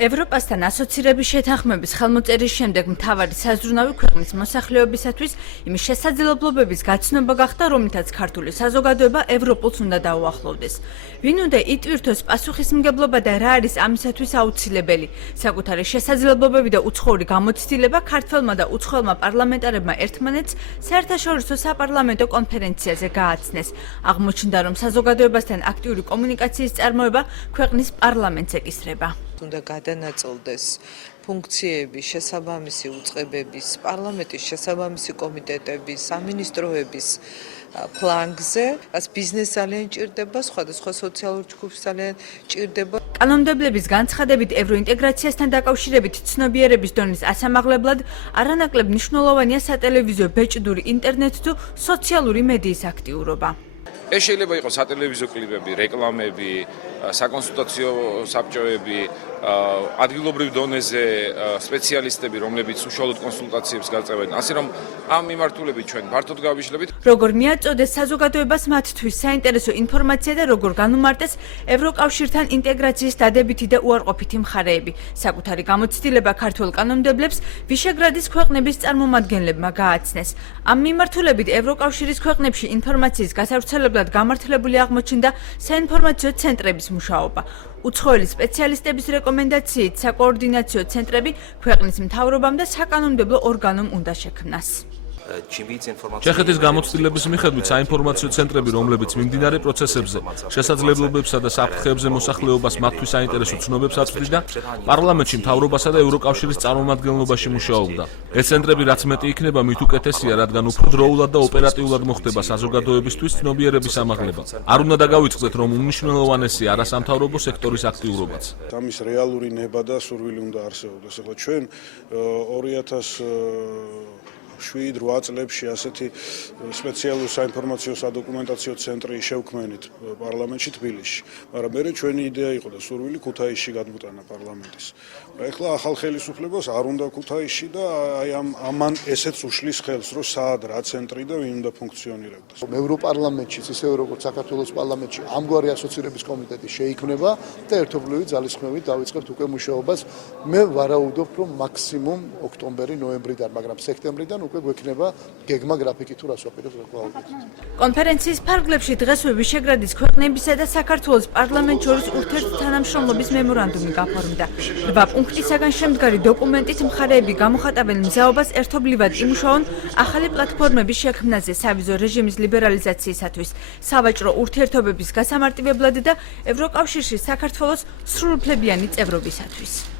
ევროპასთან ასოცირების შეთანხმების ხელმოწერის შემდეგ მთავარი საზრუნავი ქვეყნის მოსახლეობისათვის იმის შესაძლებლობების გაცნობა გახდა, რომლითაც ქართული საზოგადოება ევროპულს უნდა დაუახლოვდეს. ვინ უნდა იტვირთოს პასუხისმგებლობა და რა არის ამისათვის აუცილებელი? საკუთარი შესაძლებლობები და უცხოური გამოცდილება ქართველმა და უცხოელმა პარლამენტარებმა ერთმანეთს საერთაშორისო საპარლამენტო კონფერენციაზე გააცნეს. აღმოჩნდა, რომ საზოგადოებასთან აქტიური კომუნიკაციის წარმოება ქვეყნის პარლამენტს ეკისრება. უნდა გადანაწილდეს ფუნქციები შესაბამისი უწყებების, პარლამენტის შესაბამისი კომიტეტების, სამინისტროების ფლანგზე, რაც ბიზნეს ძალიან ჭირდება, სხვადასხვა სოციალური ჯგუფს ძალიან ჭირდება. კანონმდებლების განცხადებით ევროინტეგრაციასთან დაკავშირებით ცნობიერების დონის ასამაღლებლად არანაკლებ მნიშვნელოვანია სატელევიზიო ბეჭდური ინტერნეტ თუ სოციალური მედიის აქტიურობა. ეს შეიძლება იყოს სატელევიზიო კლიპები, რეკლამები, საკონსულტაციო საბჭოები, ადგილობრივ დონეზე სპეციალისტები, რომლებიც უშუალოდ კონსულტაციებს გაწევენ. ასე რომ ამ მიმართულებით ჩვენ ფართოდ გავიშლებით. როგორ მიაწოდეს საზოგადოებას მათთვის საინტერესო ინფორმაცია და როგორ განუმარტეს ევროკავშირთან ინტეგრაციის დადებითი და უარყოფითი მხარეები. საკუთარი გამოცდილება ქართულ კანონმდებლებს ვიშეგრადის ქვეყნების წარმომადგენლებმა გააცნეს. ამ მიმართულებით ევროკავშირის ქვეყნებში ინფორმაციის გასავრცელებლად გამართლებული აღმოჩნდა საინფორმაციო ცენტრების მუშაობა. უცხოელი სპეციალისტების რეკომენდაციით საკოორდინაციო ცენტრები ქვეყნის მთავრობამ და საკანონმდებლო ორგანომ უნდა შექმნას. ჩეხეთის გამოცდილების მიხედვით საინფორმაციო ცენტრები, რომლებიც მიმდინარე პროცესებზე, შესაძლებლობებსა და საფრთხეებზე მოსახლეობას მათთვის საინტერესო ცნობებს აწვდიდა, პარლამენტში მთავრობასა და ევროკავშირის წარმომადგენლობაში მუშაობდა. ეს ცენტრები რაც მეტი იქნება, მით უკეთესია, რადგან უფრო დროულად და ოპერატიულად მოხდება საზოგადოებისთვის ცნობიერების ამაღლება. არ უნდა დაგავიწყდეთ, რომ უმნიშვნელოვანესია არასამთავრობო სექტორის აქტიურობაც. ამის რეალური ნება და სურვილი უნდა არსებობდეს. ახლა ჩვენ 2007-8 წლებში ასეთი სპეციალური საინფორმაციო სადოკუმენტაციო ცენტრი შევქმნით პარლამენტში თბილისში. მაგრამ მე ჩვენი იდეა იყო და სურვილი ქუთაისში გადმოტანა პარლამენტის. ეხლა ახალ ხელისუფლებას არ უნდა ქუთაისში და აი ამან ესეც უშლის ხელს, რომ სად რა ცენტრი და ვინ უნდა ფუნქციონირებდეს. ევროპარლამენტშიც ისევე როგორც საქართველოს პარლამენტში ამგვარი ასოცირების კომიტეტი შეიქმნება და ერთობლივი ძალისხმევით დავიწყებთ უკვე მუშაობას. მე ვარაუდობ, რომ მაქსიმუმ ოქტომბერი, ნოემბრიდან, მაგრამ სექტემბრიდან უკვე გვექნება გეგმა გრაფიკი თუ რას ვაპირებთ გვაუგებთ. კონფერენციის ფარგლებში დღესვე ვიშეგრადის ქვეყნებისა და საქართველოს პარლამენტ შორის ურთიერთთანამშრომლობის მემორანდუმი გაფორმდა. 8 პუნქტისაგან შემდგარი დოკუმენტით მხარეები გამოხატავენ მზაობას ერთობლივად იმუშაონ ახალი პლატფორმების შექმნაზე სავიზო რეჟიმის ლიბერალიზაციისათვის, სავაჭრო ურთიერთობების გასამარტივებლად და ევროკავშირში საქართველოს სრულუფლებიანი წევრობისათვის.